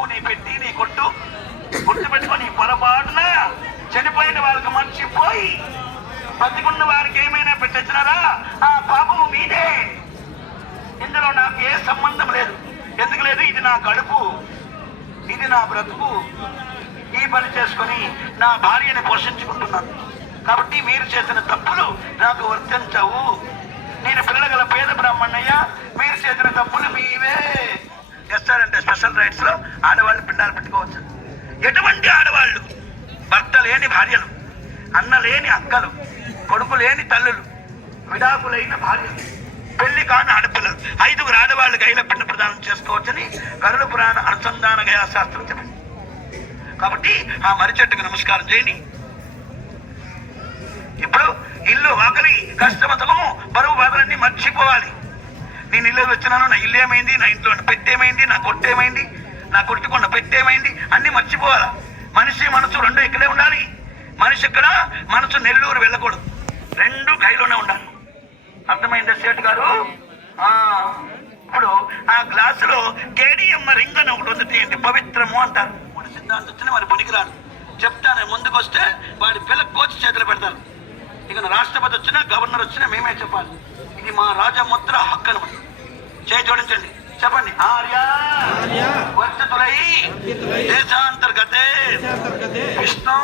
ఇల్లు నీ పెట్టి నీ కొట్టు. గుర్తుపెట్టుకొని పొరపాటున చనిపోయిన వాళ్ళకి మర్చిపోయి బతికున్న వారికి ఏమైనా పెట్టచ్చినారా? ఆ పాపము మీదే. ఇందులో నాకు ఏ సంబంధం లేదు. ఎందుకు లేదు? ఇది నా కడుపు. ఇది నా బ్రతుకు. ఈ పని చేసుకొని నా భార్యని పోషించుకుంటున్నాను. కాబట్టి మీరు చేసిన తప్పులు నాకు వర్తించవు. నేను పిల్లగల పేద బ్రాహ్మణయ్య మీరు చేసిన తప్పులు మీవే. సోషల్ రైట్స్లో ఆడవాళ్ళు పిండాలు పెట్టుకోవచ్చు. ఎటువంటి ఆడవాళ్ళు భర్త లేని భార్యలు అన్న లేని అక్కలు కొడుకు లేని తల్లులు విడాకులైన భార్యలు పెళ్ళి కాని ఆడపిల్లలు ఐదుగురు ఆడవాళ్ళు గైల పిండ ప్రదానం చేసుకోవచ్చని గరుడ పురాణ అనుసంధాన గయా శాస్త్రం చెప్పింది. కాబట్టి ఆ మరి చెట్టుకు నమస్కారం చేయండి. ఇప్పుడు ఇల్లు ఆకలి కష్టమతకము బరువు బాధలన్నీ మర్చిపోవాలి. నేను ఇల్లు వచ్చినాను నా ఇల్లు ఏమైంది నా ఇంట్లో పెట్టేమైంది నా కొట్టేమైంది నా కొట్టుకున్న పెట్టేమైంది అన్ని మర్చిపోవాలా? మనిషి మనసు రెండు ఇక్కడే ఉండాలి? మనిషి ఇక్కడ మనసు నెల్లూరు వెళ్ళకూడదు. రెండు కైలోనే ఉండాలి. అర్థమైందా సేట్ గారు? ఇప్పుడు ఆ గ్లాసులో కేడిఎమ్మ రింగ్ అని ఒకటి ఉంది తీయండి పవిత్రము అంటారు. మూడు సిద్ధాంతం వచ్చిన మరి పనికిరాడు. చెప్తాను ముందుకు వస్తే వాడి పిల్ల కోచి చేతులు పెడతారు. ఇక రాష్ట్రపతి వచ్చినా గవర్నర్ వచ్చినా మేమే చెప్పాలి. ఇది మా రాజముద్ర హక్కు అనమాట. చేయి జోడించండి చెప్పండి వర్తితులై దేశాంతర్గతే విష్ణు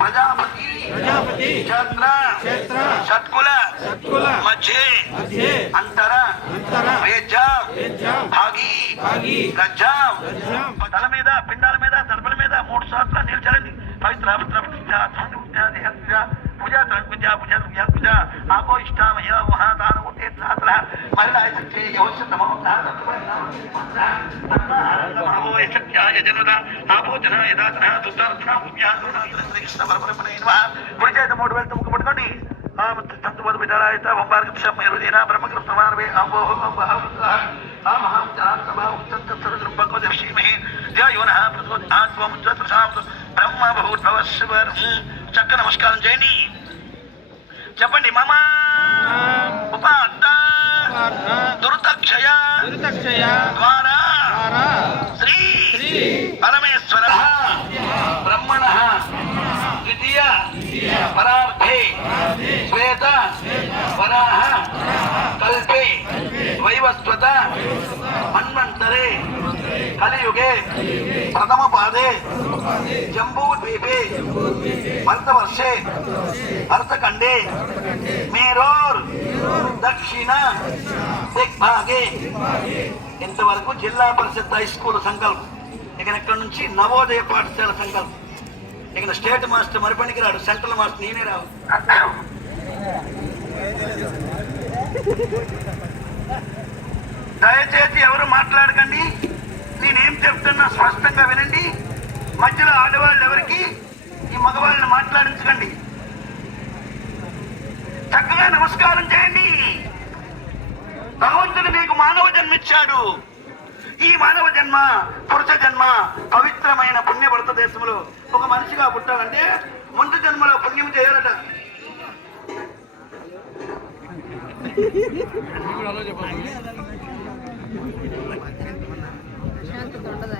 ప్రజాపతి ప్రజాపతి క్షేత్ర క్షేత్ర షట్కుల షట్కుల మధ్యే అంతర అంతర వేద్య భాగి భాగి గజ్జాం తల మీద పిండాల మీద దర్భల మీద మూడు సార్లు నిల్చలండి పవిత్ర పవిత్ర kuja tunakuja kuja kuja kuja hapo ishtama ya wahata na wote tatra mala isakte yawasya tamo na tatra tatra hapo isakya yajanada hapo jana yada jana tutta tatra kuja tatra krishna parapara inva kuja tamo dwel tamo kubatkondi तत्वद विचारायत वंबार्गक्षम यरुदीना ब्रह्मकृत समानवे अम्बोह अम्बह अमहम जात सभा उक्तं तत्सर्वं भगव दर्शीमहि या योनः प्रसोद आत्मं तत्प्रसाद ब्रह्म भूत भवस्वर चक्र नमस्कार जयनी చెప్పండి మమ. ఉపాత్త. దురితక్షయ ద్వారా. శ్రీ. శ్రీ. పరమేశ్వర. బ్రహ్మణ. ద్వితీయ. పరార్థే శ్వేత. వరాహ. కల్పే. వైవస్వత. కలియుగే ప్రథమ పాదే జంబూద్వీపే భరతవర్షే భరతఖండే మేరోర్ దక్షిణ దిగ్భాగే ఇంతవరకు జిల్లా పరిషత్ హై స్కూల్ సంకల్పం ఇక ఇక్కడ నుంచి నవోదయ పాఠశాల సంకల్పం ఇక స్టేట్ మాస్టర్ మరిపనికి రాడు సెంట్రల్ మాస్టర్ నేనే రావు దయచేసి ఎవరు మాట్లాడకండి చెప్తున్నా స్పష్టంగా వినండి. మధ్యలో ఆడవాళ్ళు ఎవరికి? ఈ మగవాళ్ళని మాట్లాడించకండి. చక్కగా నమస్కారం చేయండి. భగవంతుడు మీకు మానవ జన్మిచ్చాడు. ఈ మానవ జన్మ పురుష జన్మ పవిత్రమైన పుణ్య భారతదేశంలో ఒక మనిషిగా పుట్టాలంటే ముందు జన్మలో పుణ్యం చేయాలట. ഞങ്ങൾക്ക് തൊണ്ടതായിരുന്നു